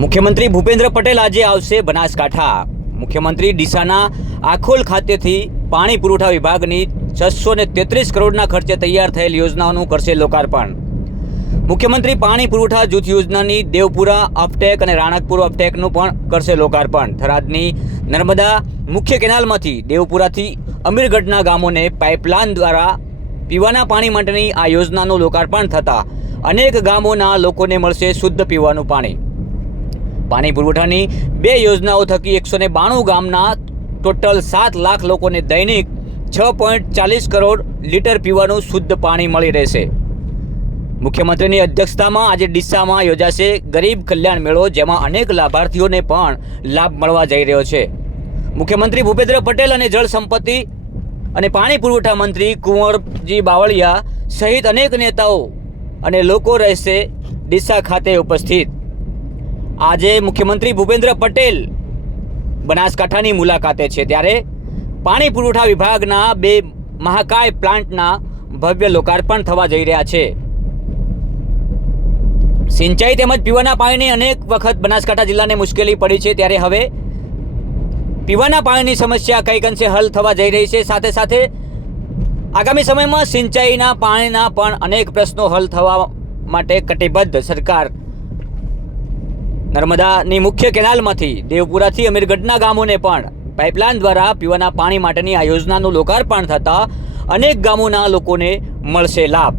મુખ્યમંત્રી ભૂપેન્દ્ર પટેલ આજે આવશે બનાસકાંઠા। મુખ્યમંત્રી ડીસાના આખોલ ખાતેથી પાણી પુરવઠા વિભાગની 633 કરોડના ખર્ચે તૈયાર થયેલ યોજનાઓનું કરશે લોકાર્પણ। મુખ્યમંત્રી પાણી પુરવઠા જૂથ યોજનાની દેવપુરા અપટેક અને રાણકપુર અપટેકનું પણ કરશે લોકાર્પણ। થરાદની નર્મદા મુખ્ય કેનાલમાંથી દેવપુરાથી અમીરગઢના ગામોને પાઇપલાઇન દ્વારા પીવાના પાણી માટેની આ યોજનાનું લોકાર્પણ થતાં અનેક ગામોના લોકોને મળશે શુદ્ધ પીવાનું પાણી। પાણી પુરવઠાની 2 યોજનાઓ થકી 192 ગામના ટોટલ 7 લાખ લોકોને દૈનિક 6.40 કરોડ લીટર પીવાનું શુદ્ધ પાણી મળી રહેશે। મુખ્યમંત્રીની અધ્યક્ષતામાં આજે ડીસામાં યોજાશે ગરીબ કલ્યાણ મેળો, જેમાં અનેક લાભાર્થીઓને પણ લાભ મળવા જઈ રહ્યો છે। મુખ્યમંત્રી ભૂપેન્દ્ર પટેલ અને જળ સંપત્તિ અને પાણી પુરવઠા મંત્રી કુંવરજી બાવળિયા સહિત અનેક નેતાઓ અને લોકો રહેશે ડીસા ખાતે ઉપસ્થિત। આજે મુખ્યમંત્રી ભૂપેન્દ્ર પટેલ બનાસકાંઠાની મુલાકાતે છે, ત્યારે પાણી પુરવઠા વિભાગના 2 મહાકાય પ્લાન્ટના ભવ્ય લોકાર્પણ થવા જઈ રહ્યા છે। સિંચાઈ તેમજ પીવાના પાણીની અનેક વખત બનાસકાંઠા જિલ્લાને મુશ્કેલી પડી છે, ત્યારે હવે પીવાના પાણીની સમસ્યા કંઈક અંશે હલ થવા જઈ રહી છે। સાથે સાથે આગામી સમયમાં સિંચાઈના પાણીના પણ અનેક પ્રશ્નો હલ થવા માટે કટિબદ્ધ સરકાર નર્મદાની મુખ્ય કેનાલમાંથી દેવપુરાથી અમીરગઢના ગામોને પણ પાઇપલાઇન દ્વારા પીવાના પાણી માટેની આ યોજનાનું લોકાર્પણ થતાં અનેક ગામોના લોકોને મળશે લાભ।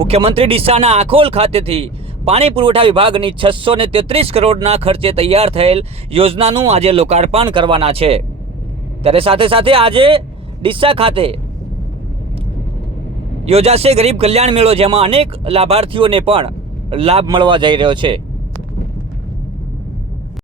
મુખ્યમંત્રી ડીસાના આખોલ ખાતેથી પાણી પુરવઠા વિભાગની 633 કરોડના ખર્ચે તૈયાર થયેલ યોજનાનું આજે લોકાર્પણ કરવાના છે। ત્યારે સાથે સાથે આજે ડીસા ખાતે યોજાશે ગરીબ કલ્યાણ મેળો, જેમાં અનેક લાભાર્થીઓને પણ લાભ મળવા જઈ રહ્યો છે।